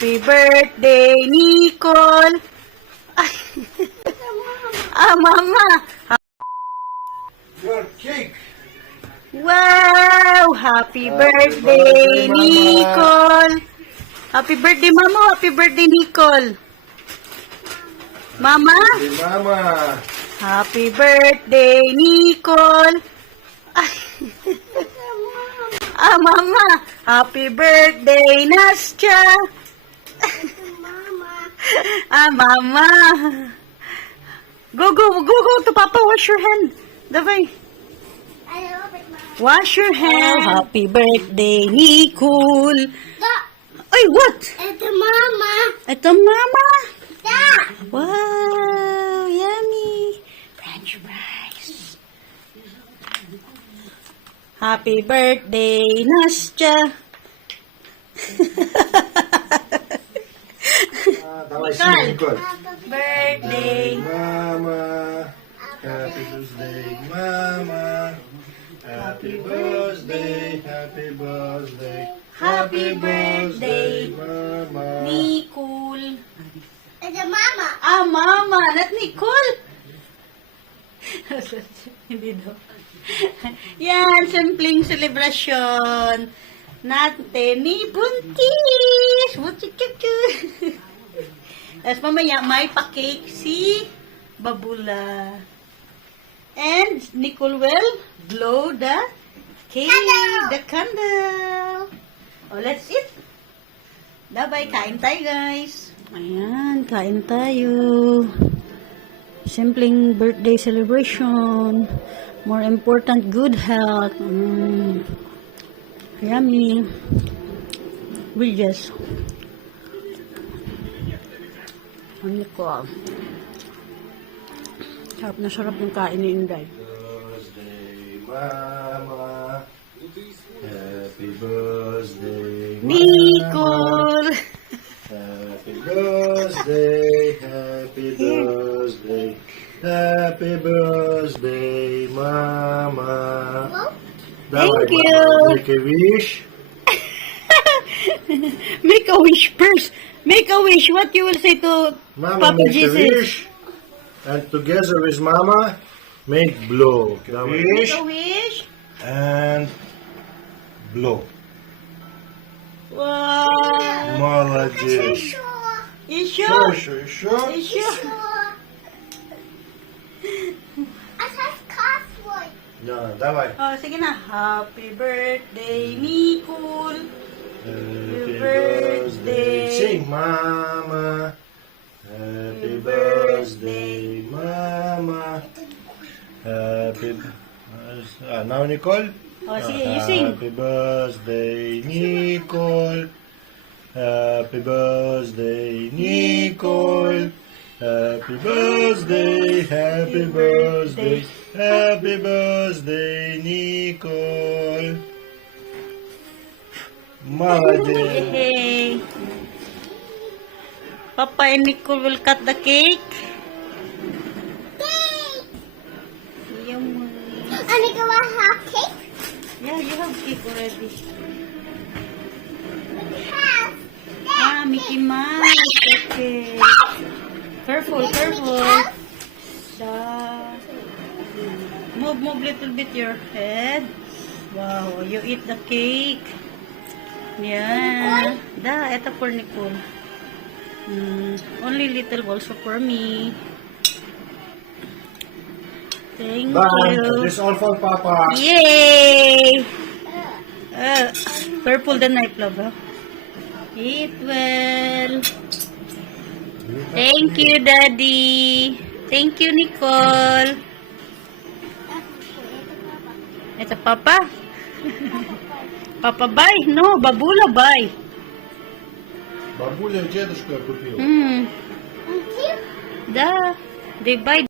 Happy birthday, Nicole! Ay. Mama! Your cake! Wow! Happy birthday, Nicole! Happy birthday, Mama! Happy birthday, Nicole! Mama? Hey, Mama! Happy birthday, Nicole! Ay. Mama! Happy birthday, Nastya! Mama! Go to Papa, wash your hand. Davay. Wash your hand. Happy birthday, Nicole. Ay, what? Ito, Mama. Ito, Mama. Da. Wow, yummy. French fries. Happy birthday, Nastya. Давай, сиди, Николь. Birthday. Mama. Happy birthday, Mama. Happy birthday, happy birthday. Happy birthday, Mama. Nicole. Ito, Mama. Mama, not Nicole. Hindi daw. Yan, simpleng selebrasyon natin ni Buntis. Buntis. Tapos mamaya, may pa-cake si Babula. And Nicole will blow the cake, the candle. Oh, let's eat. Bye-bye, kain tayo, guys. Ayan, kain tayo. Simpleng birthday celebration. More important, good health. Yummy. We just. Ano ko? Sarap ng kain ni Inday. Birthday, Mama. Happy birthday, Nicole! Happy birthday, happy birthday, happy birthday, Mama. Thank you. Make a wish. Make a wish first. Make a wish. What you will say to Mama, Papa make Jesus? a wish. And together with Mama, make blow. Make a wish. And blow. Wow. Молодец. You sure? Еще. You sure? I have cardboard. Да, давай. Oh, sige na. Happy birthday, Nicole. Happy birthday. Sing, Mama. Happy birthday, Mama. Happy. Now Nicole. Oh, sige, you sing. Happy birthday, Nicole. Happy birthday, Nicole. Happy birthday, happy birthday, happy birthday, Nicole. Молодец. Hey. Papa and Nicole will cut the cake. Yum. And you want half cake? Yeah, you have cake already. Half. Mickey Mouse. Okay. Careful. Move little bit your head. Wow, you eat the cake. Yeah. Ito for Nicole. Only little also for me. Thank you. This all for Papa. Yay! Purple the knife, love, huh? Eat well. Thank you, Daddy. Thank you, Nicole. Ito, Papa. Papa, bye. No, Babula, bye. Бабуля, дедушка купил. Да. They buy